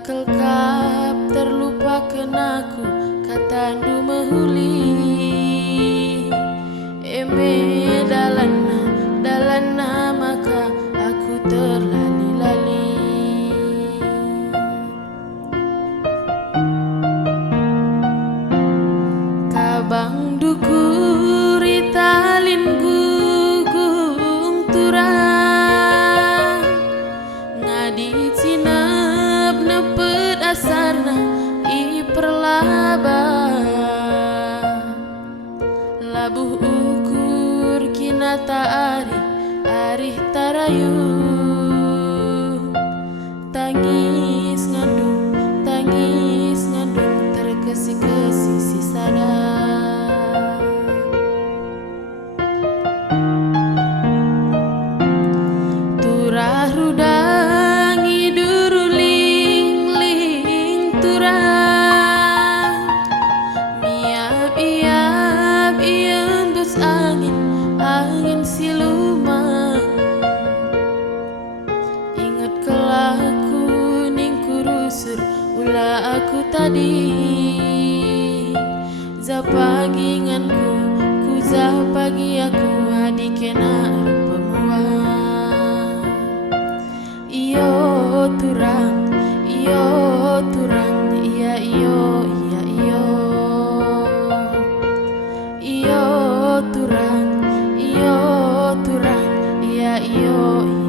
kelkap terlupakan aku katandu mehuli eme dalana maka aku terlali-lali kabang dukur italin gugung turang ngadi cinep nepet asarna i perlaba labuh ukur kinata arih tarayu tangis ngandung terkesi-kesi sisada turah rudang iduruling turah miap iembus angin siluman ingat kelaku ning kurusur ulah aku tadi zapaginganku ku zapagi aku adikena pemuang iyo turang iya iyo turang iya iyo